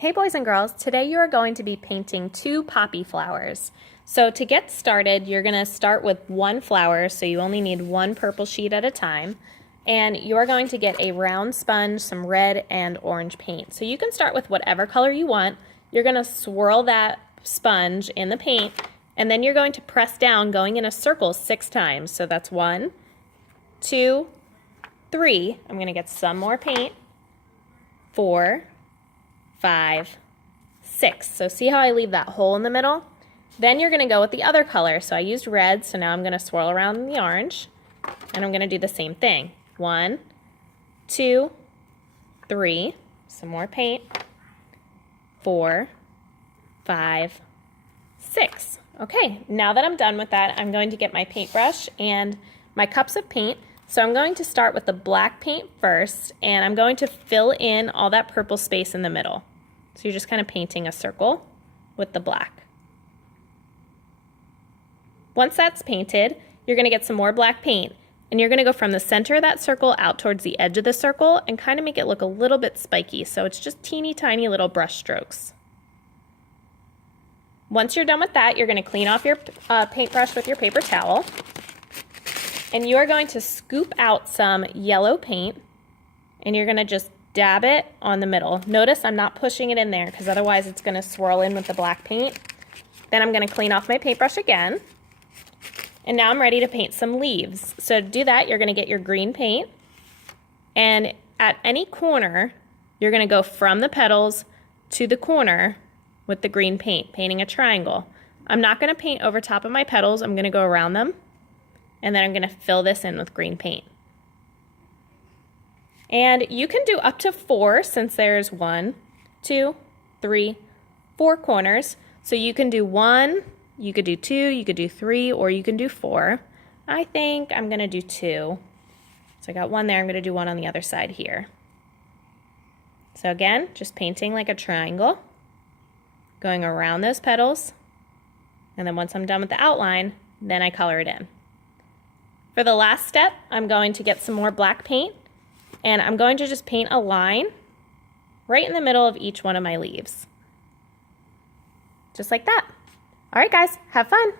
Hey boys and girls, today you are going to be painting 2 poppy flowers. So to get started, you're going to start with 1 flower, so you only need 1 purple sheet at a time. And you're going to get a round sponge, some red and orange paint. So you can start with whatever color you want. You're going to swirl that sponge in the paint, and then you're going to press down going in a circle 6 times. So that's 1, 2, 3. I'm going to get some more paint. 4, 5, 6. So see how I leave that hole in the middle? Then you're going to go with the other color. So I used red, so now I'm going to swirl around in the orange, and I'm going to do the same thing. 1, 2, 3, some more paint, 4, 5, 6. Okay, now that I'm done with that, I'm going to get my paintbrush and my cups of paint. So I'm going to start with the black paint first, and I'm going to fill in all that purple space in the middle. So you're just kind of painting a circle with the black. Once that's painted, you're going to get some more black paint, and you're going to go from the center of that circle out towards the edge of the circle and kind of make it look a little bit spiky, so it's just teeny tiny little brush strokes. Once you're done with that, you're going to clean off your paintbrush with your paper towel, and you are going to scoop out some yellow paint, and you're going to just dab it on the middle. Notice I'm not pushing it in there because otherwise it's going to swirl in with the black paint. Then I'm going to clean off my paintbrush again. And now I'm ready to paint some leaves. So to do that, you're going to get your green paint, and at any corner, you're going to go from the petals to the corner with the green paint, painting a triangle. I'm not going to paint over top of my petals. I'm going to go around them, and then I'm going to fill this in with green paint. And you can do up to 4 since there's 1, 2, 3, 4 corners. So you can do 1, you could do 2, you could do 3, or you can do 4. I think I'm going to do 2. So I got 1 there, I'm going to do 1 on the other side here. So again, just painting like a triangle, going around those petals, and then once I'm done with the outline, then I color it in. For the last step, I'm going to get some more black paint, and I'm going to just paint a line right in the middle of each one of my leaves. Just like that. All right, guys, have fun.